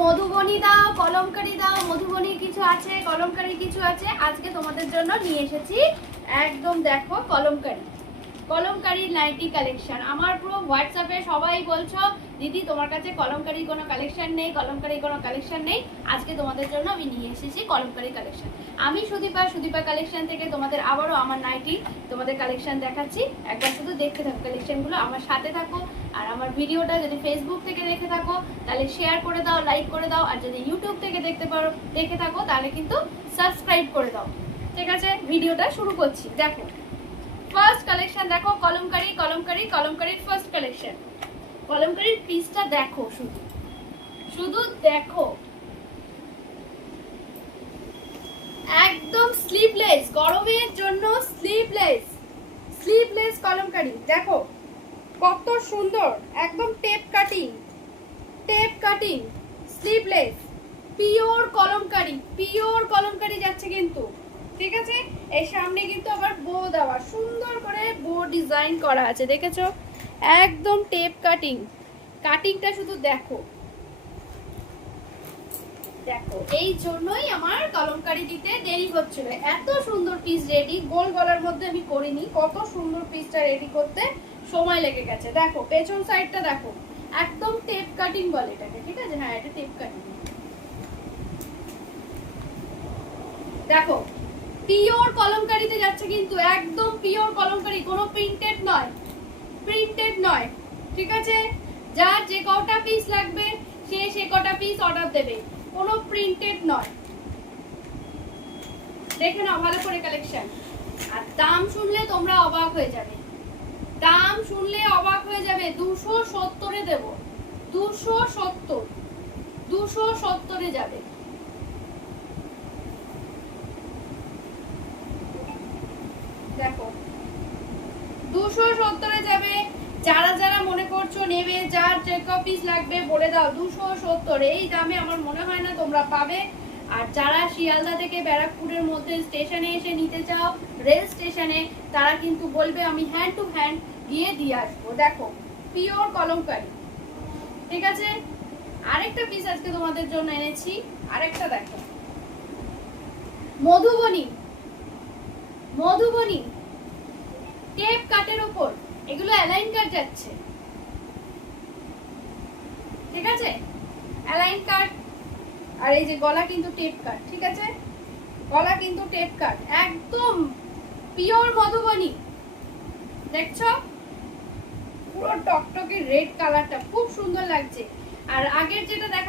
মধুবনী দাও, কলমকারি দাও, মধুবনী কিছু আছে, কলমকারি কিছু আছে। আজকে তোমাদের জন্য নিয়ে এসেছি একদম দেখো কলমকারির নাইটি কালেকশন। আমার পুরো হোয়াটসঅ্যাপে সবাই বলছো দিদি তোমার কাছে কলমকারির কোনো কালেকশন নেই, কলমকারির কোনো কালেকশন নেই। আজকে তোমাদের জন্য আমি নিয়ে এসেছি কলমকারি কালেকশন। আমি সুদীপা কালেকশন থেকে তোমাদের আবারও আমার নাইটি তোমাদের কালেকশন দেখাচ্ছি। একবার শুধু দেখতে থাকো কালেকশনগুলো, আমার সাথে থাকো। আর আমার ভিডিওটা যদি ফেসবুক থেকে দেখে থাকো তাহলে শেয়ার করে দাও, লাইক করে দাও। আর যদি ইউটিউব থেকে দেখে থাকো তাহলে কিন্তু সাবস্ক্রাইব করে দাও। ঠিক আছে, ভিডিওটা শুরু করছি। দেখো ফার্স্ট কালেকশন, দেখো কলমকারির ফার্স্ট কালেকশন। কলমকারির পিসটা দেখো, শুধু দেখো, একদম স্লিভলেস, গরমের জন্য স্লিভলেস কলমকারি। দেখো কত সুন্দর, একদম tape cutting sleeveless, pure kalamkari যাচ্ছে কিন্তু। ঠিক আছে, এর সামনে কিন্তু আবার বো দেওয়া, সুন্দর করে বো ডিজাইন করা আছে, দেখেছো? একদম টেপ কাটিংটা শুধু দেখো। এই জন্যই আমার কলমকারি দিতে দেরি হচ্ছিল। এত সুন্দর পিস রেডি, গোল গলার মধ্যে আমি করিনি, কত সুন্দর পিসটা রেডি করতে সময় লেগে গেছে। দেখো পেছন সাইডটা দেখো, একদম টেপ কাটিং বলে এটাকে। ঠিক আছে, হ্যাঁ এটা টেপ কাটিং। দেখো পিওর কলমকারিতে যাচ্ছে কিন্তু, একদম পিওর কলমকারি, কোনো প্রিন্টেড নয়। ঠিক আছে, যার যে কটা পিস লাগবে সে কটা পিস অর্ডার দেবে, কোনো প্রিন্টেড নয়। দেখে নাও ভালো করে কালেকশন। আর দাম শুনলে তোমরা অবাক হয়ে যাবে, 270-এ দেব, 270-এ যাবে। দেখো 270-এ যাবে। যারা মনে করছো নেবে, যার যে পিস লাগবে বলে দাও, 270। এই দামে আমার মনে হয় না তোমরা পাবে। আর যারা শিয়ালদা থেকে ব্যারাকপুরের মধ্যে স্টেশনে এসে নিতে চাও, রেল স্টেশনে, তারা কিন্তু বলবে আমি হ্যান্ড টু হ্যান্ড গিয়ে দিয়ে আসবো। দেখো পিওর কলমকারি। ঠিক আছে, আরেকটা পিস আজকে তোমাদের জন্য এনেছি, আরেকটা দেখো, মধুবনী টেপ কাটের উপর, এগুলো অ্যালাইন কাট যাচ্ছে। ঠিক আছে, অ্যালাইন কাট। আর এই যে গলা কিন্তু টেপ কাট। ঠিক আছে, গলা কিন্তু টেপ কাট, একদম পিওর মধুবনী। দেখছো পুরো টকটকে রেড কালারটা খুব সুন্দর লাগছে। আর আগের যেটা দেখালাম